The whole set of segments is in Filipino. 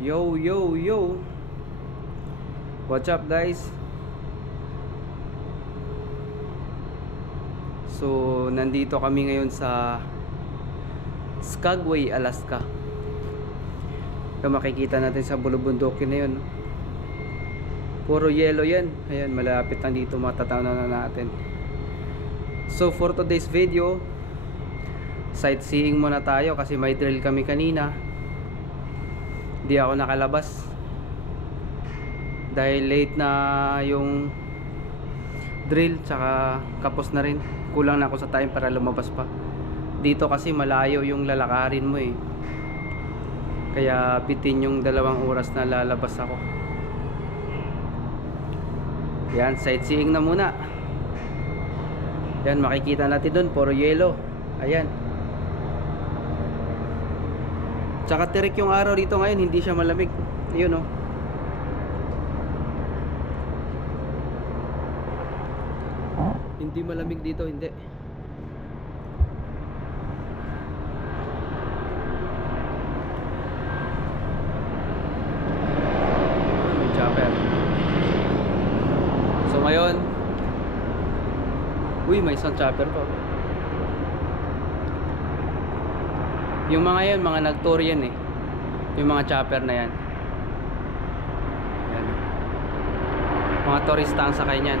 Yo, yo, yo. What's up, guys? So, nandito kami ngayon sa Skagway, Alaska. Kung makikita natin sa bulubundukin na yun, no? Puro yellow yan. Ayan, malapit na dito, matatanaw na natin. So, for today's video, sightseeing muna tayo kasi may drill kami kanina. Di ako nakalabas dahil late na yung drill, tsaka kapos na rin. Kulang na ako sa time para lumabas pa. Dito kasi malayo yung lalakarin mo eh, kaya bitin yung 2 oras na lalabas ako. Yan, sightseeing na muna. Yan, makikita natin doon, puro yellow. Ayan. Tsaka tirik yung araw dito ngayon, hindi siya malamig. Yun oh. Hindi malamig dito, hindi. May chopper. So ngayon, may isang chopper pa. Yung mga yan, mga nag-tour yan eh. Yung mga chopper na yan. Yan. Mga turista ang sakay niyan.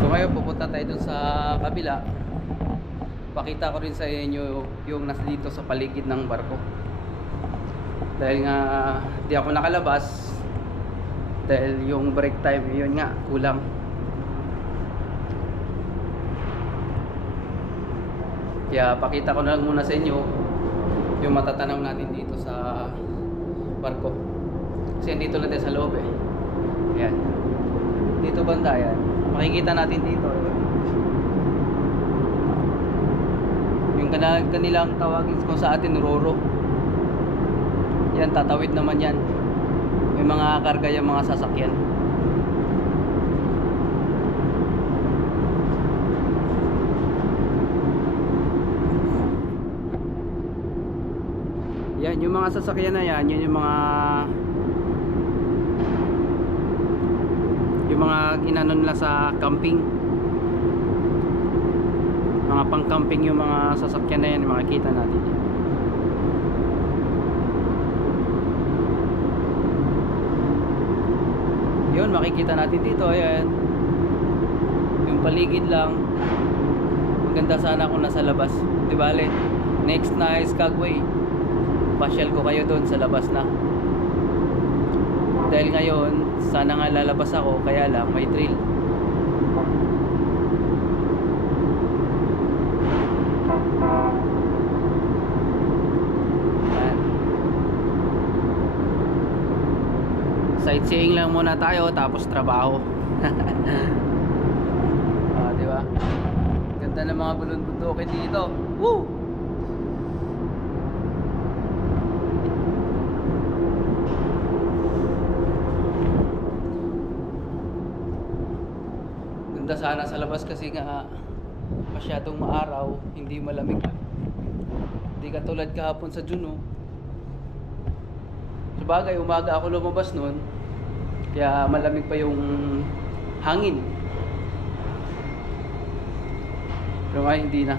So ngayon pupunta tayo dun sa kabila. Pakita ko rin sa inyo yung nasa dito sa paligid ng barko. Dahil nga di ako nakalabas dahil yung break time yun nga kulang. Kaya pakita ko na lang muna sa inyo yung matatanaw natin dito sa barko. Kasi dito lang tayo sa loob eh. Ayan. Dito banda yan. Makikita natin dito. Yung kanilang tawagin kung sa atin, Roro. Yan, tatawid naman yan. May mga karga yung mga sasakyan. Yan, yung mga sasakyan na yan, yun yung mga ginano nila sa camping. Mga pang-camping yung mga sasakyan na yan, makikita natin. Yun, makikita natin dito, ayan. Yung paligid lang. Maganda sana kung nasa labas. Di bale, next na Skagway, pasyal ko kayo doon sa labas na. Dahil ngayon, sana nga lalabas ako, kaya lang may drill. Sightseeing lang muna tayo, tapos trabaho. Di ba? Ganda ng mga bulundundukin dito. Woo! Ganda sana sa labas kasi nga masyadong maaraw, hindi malamig. Hindi katulad kahapon sa Juno. Sabagay, umaga ako lumabas noon, kaya malamig pa yung hangin. Pero ngayon hindi na.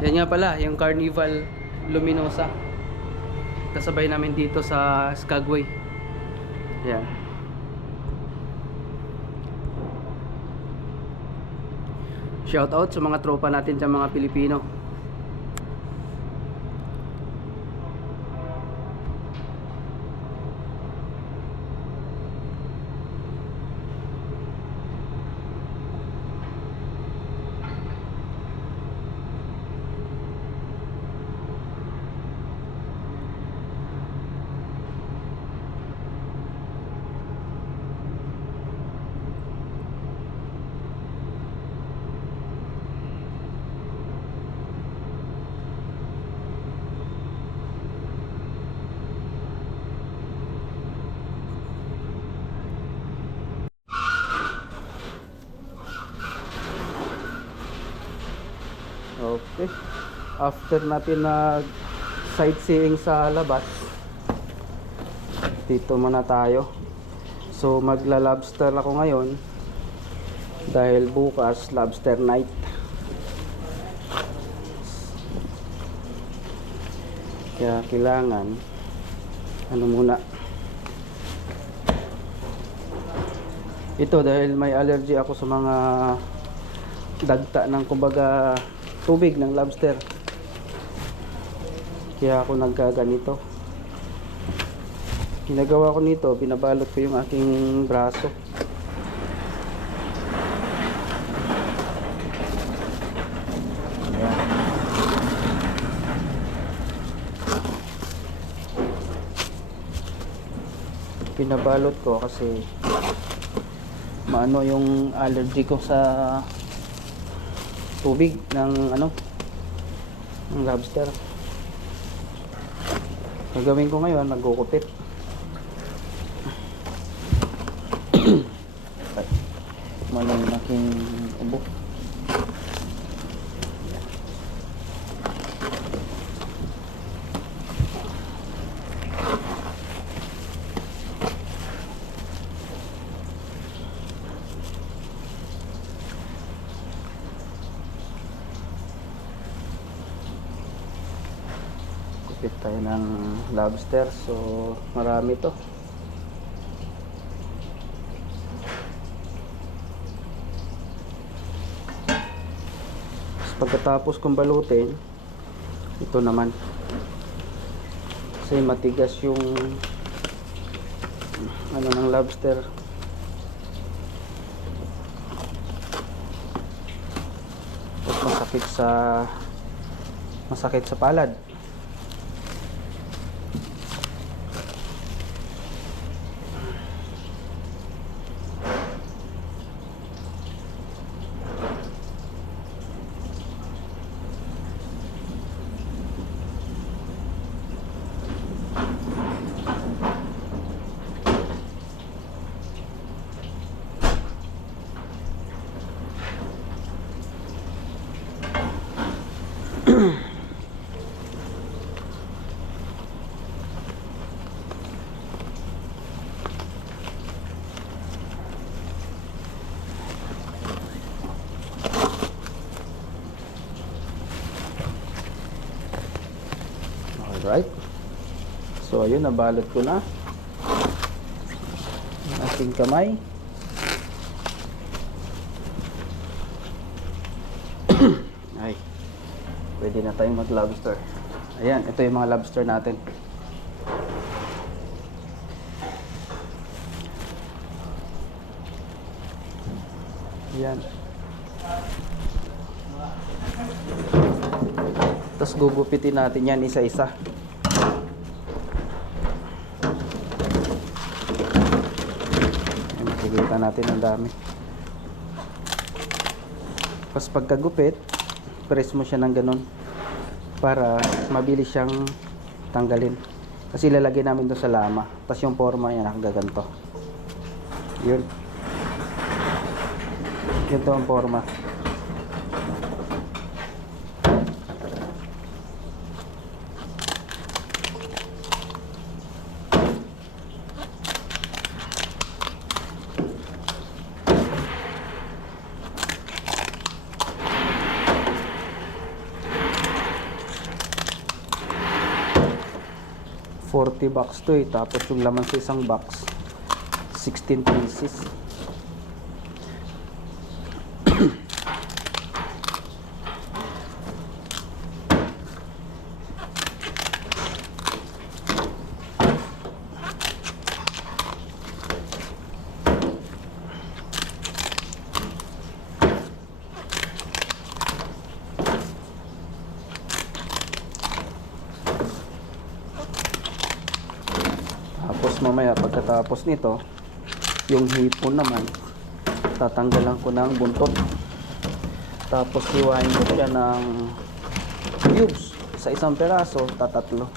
Yan nga pala, yung Carnival Luminosa. Kasabay namin dito sa Skagway. Yan. Shout out sa mga tropa natin sa mga Pilipino. Okay. After natin nag sightseeing sa labas, dito muna tayo. So magla-lobster ako ngayon dahil bukas lobster night. Kaya kailangan ano muna. Ito dahil may allergy ako sa mga dagta ng kumbaga tubig ng lobster. Kaya ako nagkaganito. Ginagawa ko nito, binabalot ko yung aking braso. Ayan. Binabalot ko kasi maano yung allergy ko sa tubig ng ano ng lobster. Gagawin ko ngayon, magkukupit. Malang aking ubo. Kupit tayo ng lobster. So marami to. Pagkatapos kong balutin, ito naman kasi matigas yung ano ng lobster. Tapos masakit sa palad. Alright. So ayun, nabalot ko na ang ating kamay. Ay, pwede na tayong mag lobster. Ayan, ito yung mga lobster natin. Ayan. Tapos gugupitin natin yan isa-isa. Makikita natin ang dami. Tapos pagkagupit, press mo siya ng ganun para mabilis siyang tanggalin. Kasi ilalagay namin doon sa lama. Tapos yung forma niya nakaganto. Yun. Ganito ang forma. $40 to eh. Tapos yung laman sa isang box 16 pieces. Tapos mamaya pagkatapos nito, yung hipon naman tatanggalan ko ng buntot. Tapos hiwain ko siya ng cubes. Sa isang peraso, tatatlo.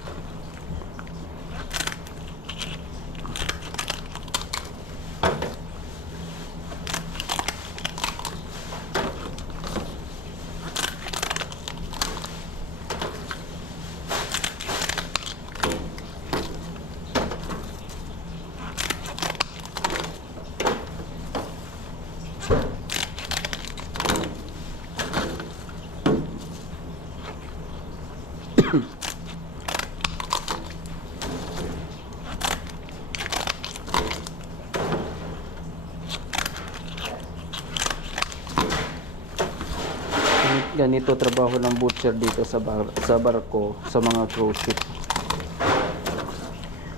Ganito trabaho ng butcher dito sa barko, sa mga cruise ship.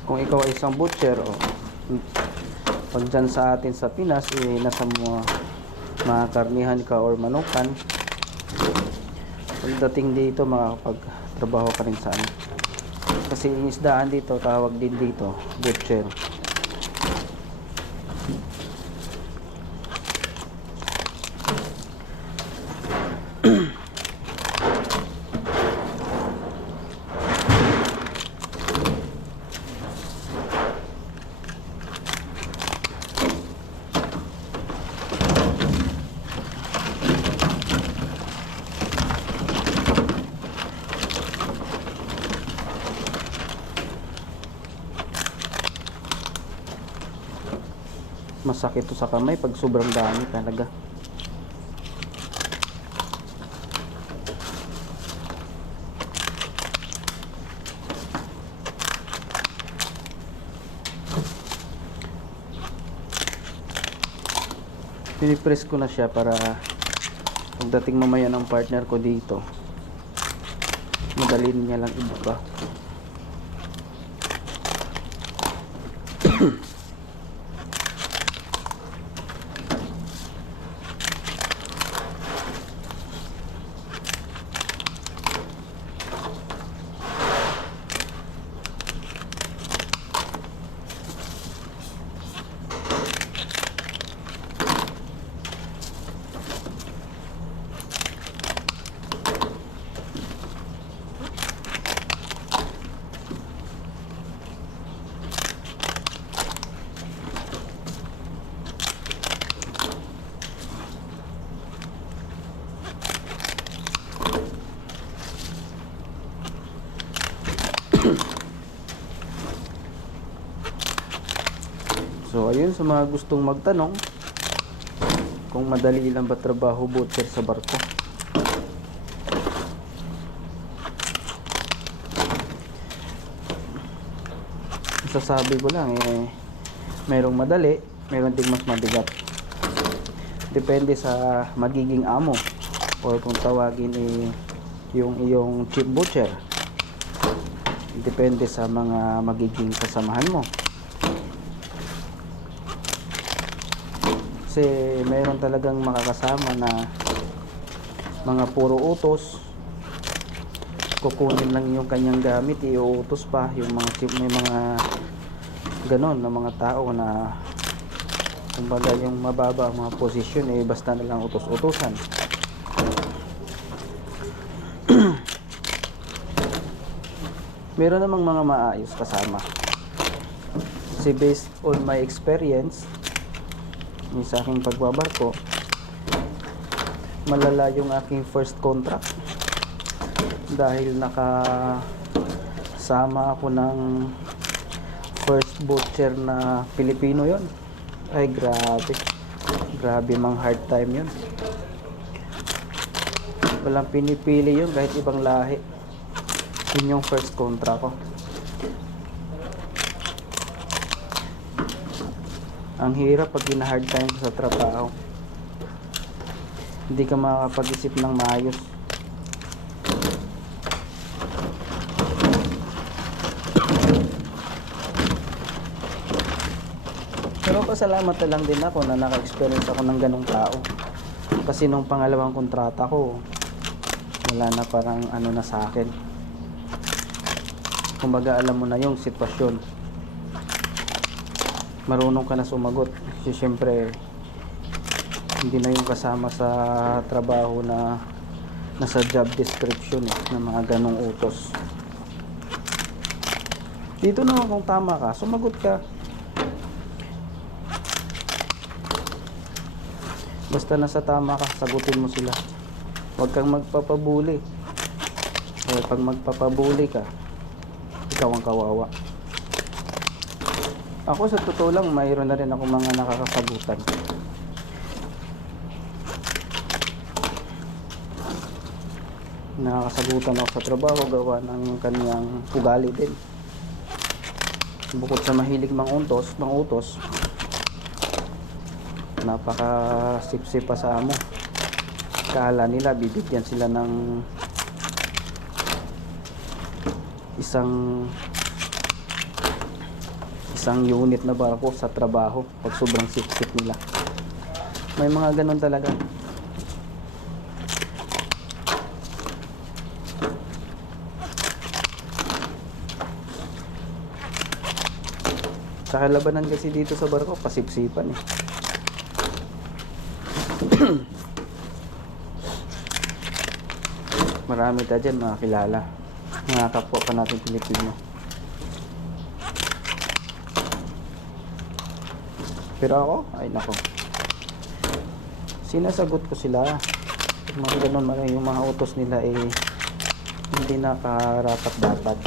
Kung ikaw ay isang butcher, pag dyan sa atin sa Pinas, nasa mga karnihan ka or manukan, pagdating dito makakapagtrabaho ka rin sa ano. Kasi yung isdaan dito, tawag din dito, butcher. Masakit to sa kamay pag sobrang dami talaga. Pinipress ko na siya para pagdating mamaya ng partner ko dito, madali niya lang ibuka. So ayun, sa mga gustong magtanong kung madali lang ba trabaho butcher sa barko, sasabi ko lang mayroong madali, mayroong din mas mabigat. Depende sa magiging amo, or kung tawagin yung iyong chief butcher, depende sa mga magiging kasamahan mo. Kasi mayroon talagang makakasama na mga puro utos, kukunin lang yung kanyang gamit, iuutos pa yung may mga ganon na mga tao na kumbaga yung mababa mga posisyon basta na lang utos-utosan. Meron namang mga maayos kasama. Kasi based on my experience sa aking pagbabarko, malala yung aking first contract dahil nakasama ako ng first butcher na Pilipino. Yon ay grabe mang hard time yun. Walang pinipili yun, kahit ibang lahi. Yun yung first contract ko. Ang hirap pag hard time sa trabaho, hindi ka makakapag-isip ng maayos. Pero pasalamat na lang din ako na naka-experience ako ng ganong tao. Kasi nung pangalawang kontrata ko, wala na, parang ano na sa akin. Kumbaga alam mo na yung sitwasyon, marunong ka na sumagot. Kasi syempre hindi na yung kasama sa trabaho na nasa job description ng mga ganong utos. Dito naman kung tama ka, sumagot ka. Basta nasa tama ka, sagutin mo sila. Huwag kang magpapabuli. Pag magpapabuli ka, ikaw ang kawawa. Ako sa totoo lang, mayroon na rin ako mga nakakasagutan. Nakakasagutan ako sa trabaho gawa ng kanyang ugali din. Bukod sa mahilig mangutos, napaka sip-sip pa sa amo. Kala nila bibigyan sila ng isang unit na barko sa trabaho pag sobrang sip-sip nila. May mga ganun talaga. Sa kalabanan kasi dito sa barko, pasipsipan eh. Marami tayo dyan mga kilala, mga kapwa pa natin Pilipino. Pero ako, ay nako, sinasagot ko sila. Mga ganun, yung mga utos nila eh hindi nakarapat dapat.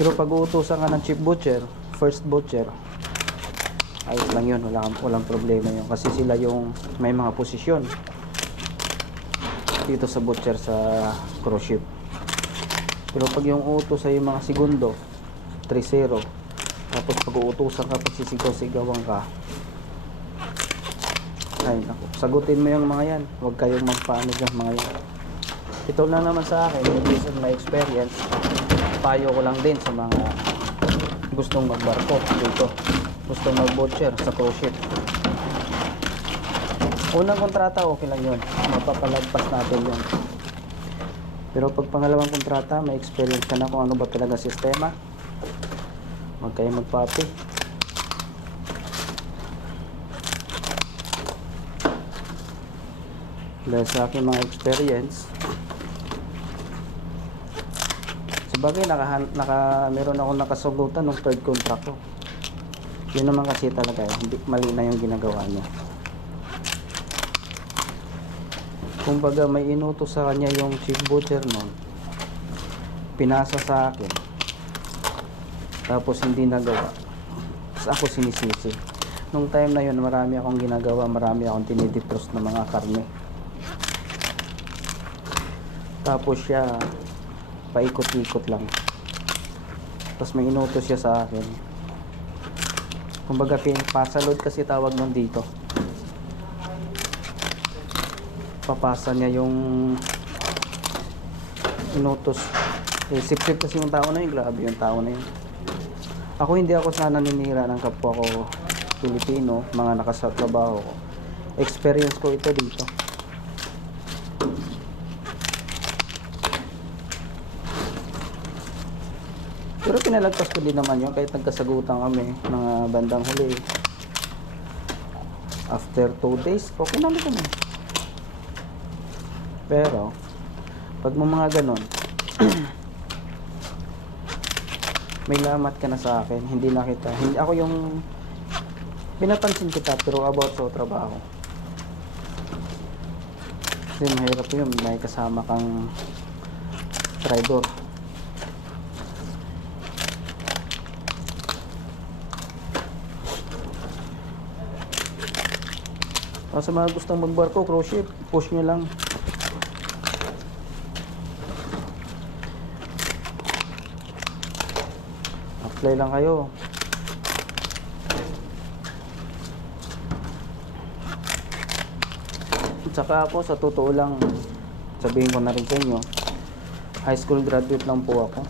Pero pag uutusan ka ng chief butcher, first butcher, ayos lang yun, walang problema yun. Kasi sila yung may mga posisyon dito sa butcher sa cruise ship. Pero pag yung utos ay yung mga segundo, 3-0, tapos pag uutusan ka, pag sisigaw-sigawan ka, ay naku, sagutin mo yung mga yan. Huwag kayong magpaano dyan mga yan. Ito lang naman sa akin, based on my experience, payo ko lang din sa mga gustong magbarko dito, gustong mag-butcher sa cruise ship. Unang kontrata, okay lang yun, mapapalagpas natin yun. Pero pag pangalawang kontrata, may experience ka na kung ano ba talaga sistema, huwag kayong magpapi. Dahil sa aking mga experience, sabagay meron akong nakasugutan ng third contract ko. Yun naman kasi talaga hindi, mali na yung ginagawa niya. Kumbaga may inutos sa kanya yung chief butcher nun, pinasa sa akin, tapos hindi nagawa, tapos ako sinisisi. Nung time na yun, marami akong ginagawa, marami akong tinidepros ng mga karne. Tapos siya paikot-ikot lang, tapos may inutos siya sa akin. Kumbaga pasalod kasi tawag nun dito, papasa niya yung inutos. Sip-sip kasi yung tao na yun, grabe yung tao na yun. Ako hindi ako sana naninira ng kapwa ko Pilipino, mga nakasatrabaho ko. Experience ko ito dito. Pero pinalagpas ko din naman yun kahit nagkasagutan kami mga bandang huli. After 2 days, okay naman kami. Pero pag mo mga ganon, may lamat ka na sa akin, hindi na kita, hindi ako yung pinapansin kita, pero about sa trabaho. Kasi mahirap yun, may kasama kang traidor. Sa mga gustong magbarko, cruise ship, push nyo lang. Apply lang kayo. Tsaka ako, sa totoo lang, sabihin ko na rin sa inyo, high school graduate lang po ako.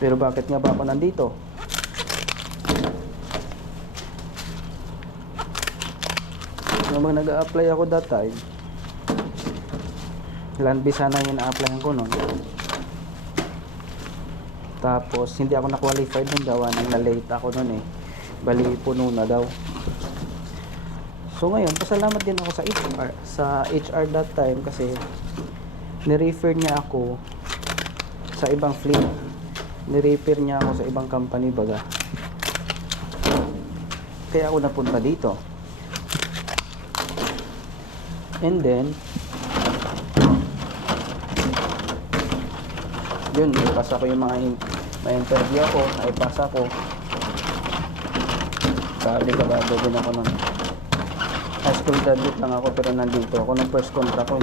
Pero bakit nga ba ako nandito? Nung nag-a-apply ako that time, land visa na yung na-applyan ko nun. Tapos hindi ako na-qualified nun, gawa nang na-late ako nun eh. Bali puno na daw. So ngayon, pasalamat din ako sa HR that time kasi ni-refer niya ako sa ibang fleet. Ni-refer niya ako sa ibang company baga. Kaya ako napunta dito. And then yun, ipasa ko yung mga interview ako, ay pasa ko. Sabi ka ba, din ako nun. High school graduate lang ako pero nandito ako. Nung first contract ko,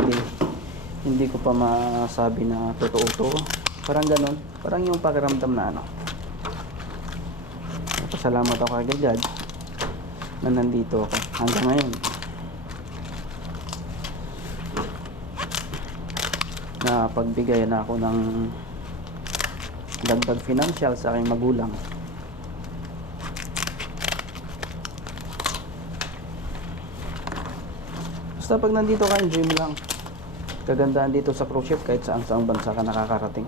hindi ko pa masabi na totoo to. Parang ganun, parang yung pakiramdam na ano. Pasalamat ako kay God. na nandito ako hanggang ngayon. Na pagbigay na ako ng dagdag financial sa aking magulang. Basta pag nandito ka, enjoy mo lang. Kagandahan dito sa cruise ship, kahit saan saang bansa ka nakakarating.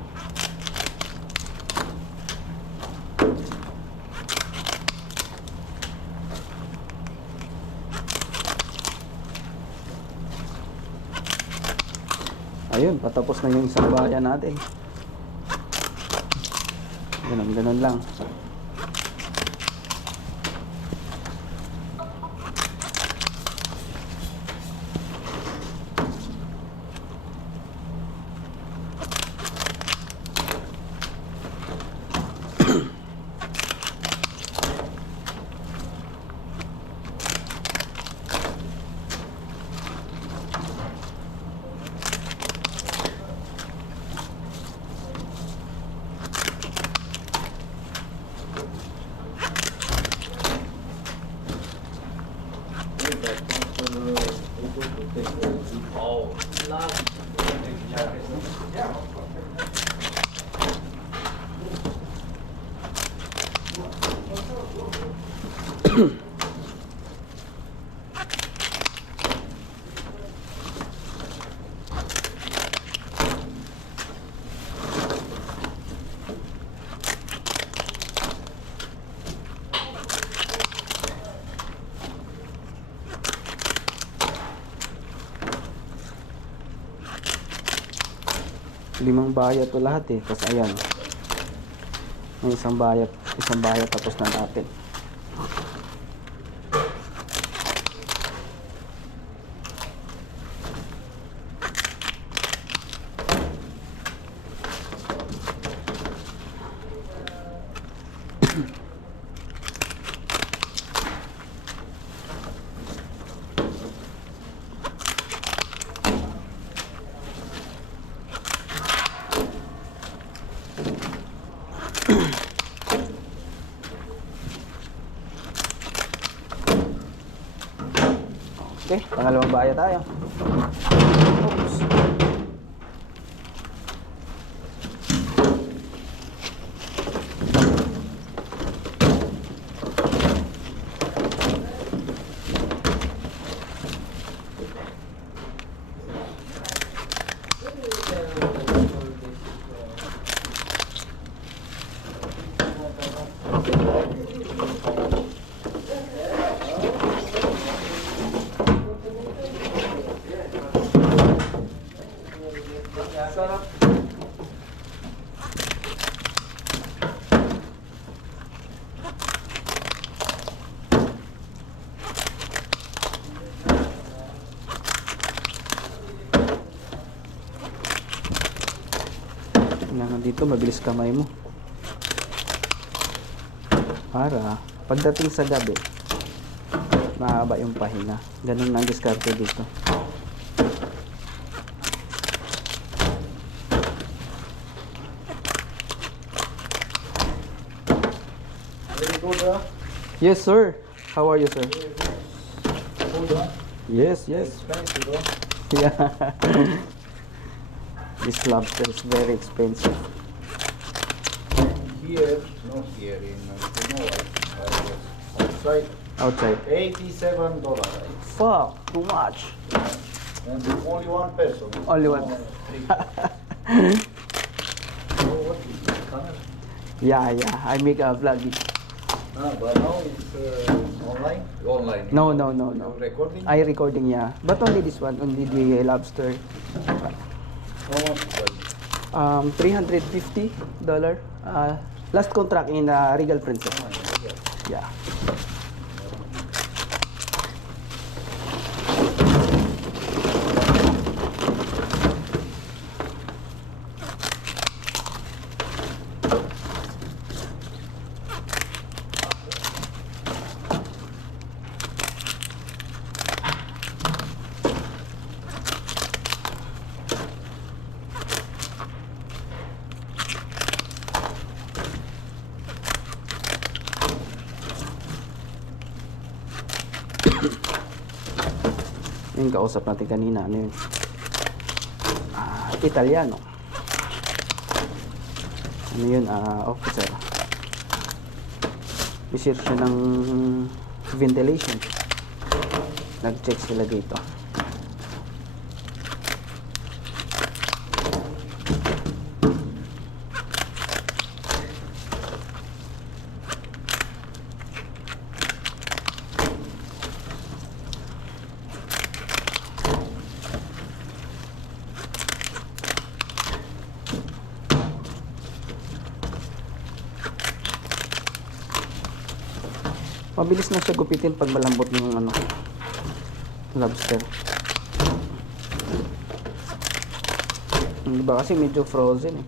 Ayun, patapos na yung isang bayan natin. Ganun lang. Limang bayat to lahat eh. Tapos ayan. May isang bayat tapos na natin. Okay, pangalawang baya tayo. Oops. Kailangan dito mabilis kamay mo para pagdating sa gabi mahaba yung pahinga. Ganun ang diskarte dito. Yes sir, how are you sir? Yes. Yeah. This lobster is very expensive. Here, not here, in outside, Outside. $87. Fuck, too much. And only one person. Only one. No, three. So what is it? Camera? Yeah, I make a vlog. But now it's online? Online. No. Recording? I recording, yeah. But only this one, only the lobster. How much price? $350. Last contract in Regal Princess. Yeah. Yung kausap natin kanina, ano yun? Italiano. Ano yun? Officer. Isir siya ng ventilation. Nag-check sila dito. Mabilis na siya gupitin pag malambot yung ano, lobster. Hindi ba kasi medyo frozen eh.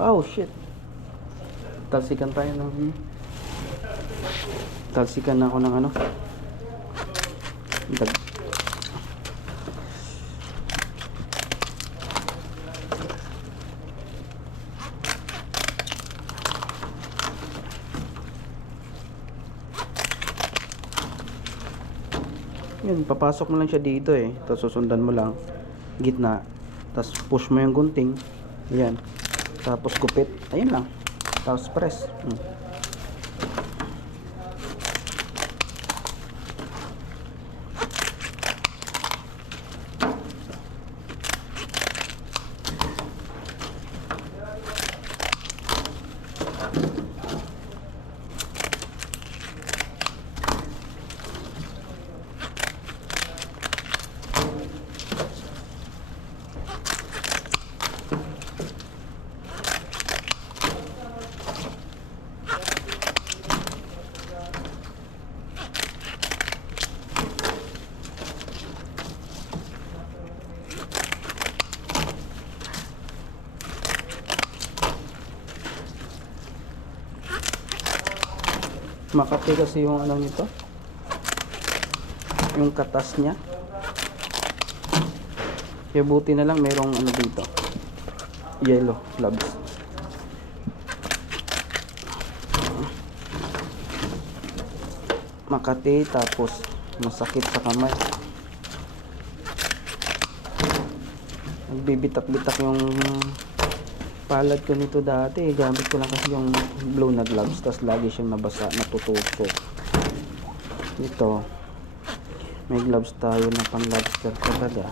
Oh shit. Talsikan tayo ng talsikan na ako ng ano. Yan, papasok mo lang siya dito eh. Tapos susundan mo lang gitna. Tapos push mo yung gunting. Ayan. Tapos gupit. Ayun lang. Tapos press. Makati kasi yung ano nito, yung katas niya. Kaya buti na lang merong ano dito, yellow gloves. Makati, tapos masakit sa kamay. Nagbibitak-bitak yung palad ko nito dati. Gamit ko lang kasi yung blue na gloves, tapos lagi siyang nabasa, natutusok. Ito, may gloves tayo na pang lobster talaga.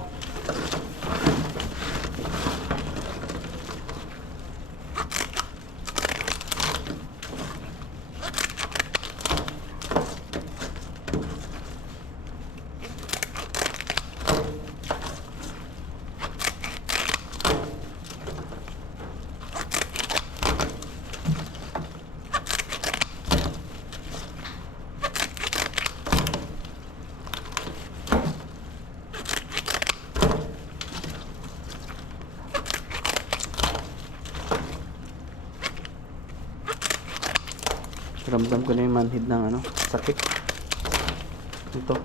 Ramdam ko na yung manhid ng ano, sakit. Ito.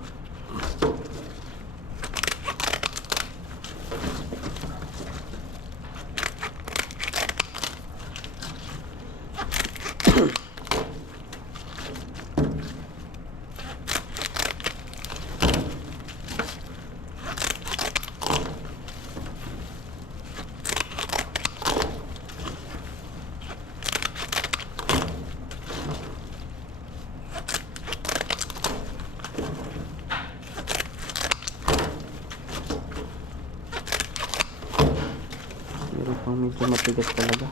Parang medyo matigas talaga.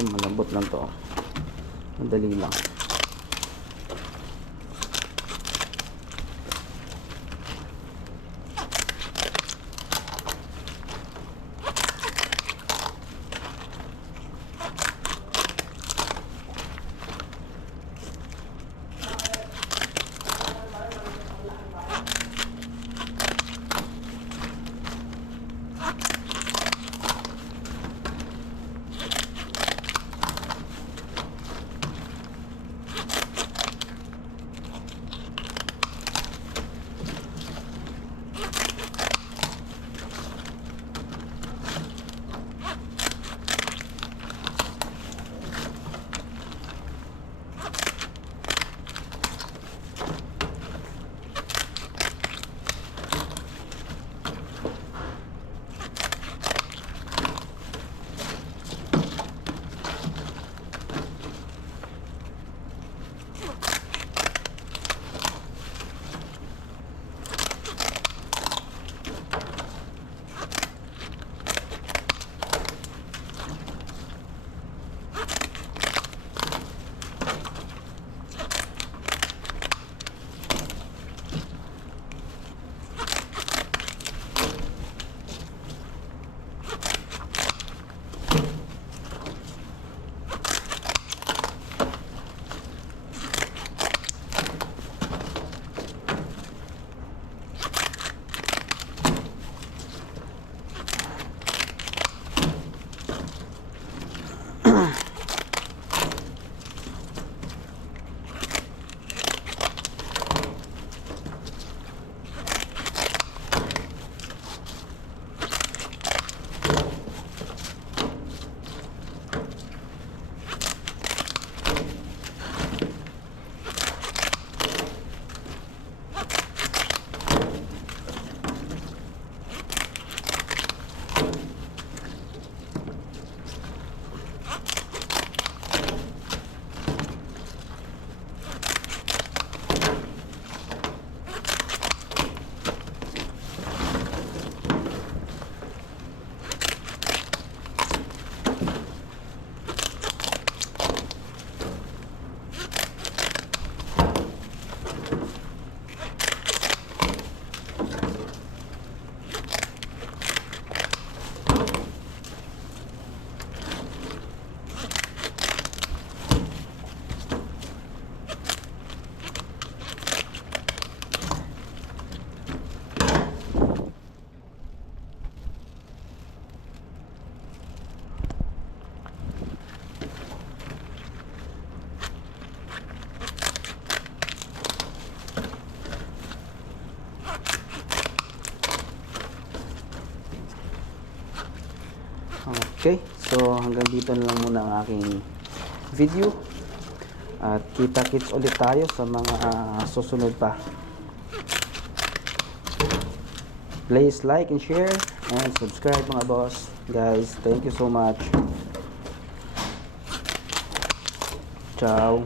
Malambot lang to. Madali lang. Okay, so hanggang dito na lang muna ang aking video. At kita-kits ulit tayo sa mga susunod pa. Please like and share and subscribe mga boss. Guys, thank you so much. Ciao.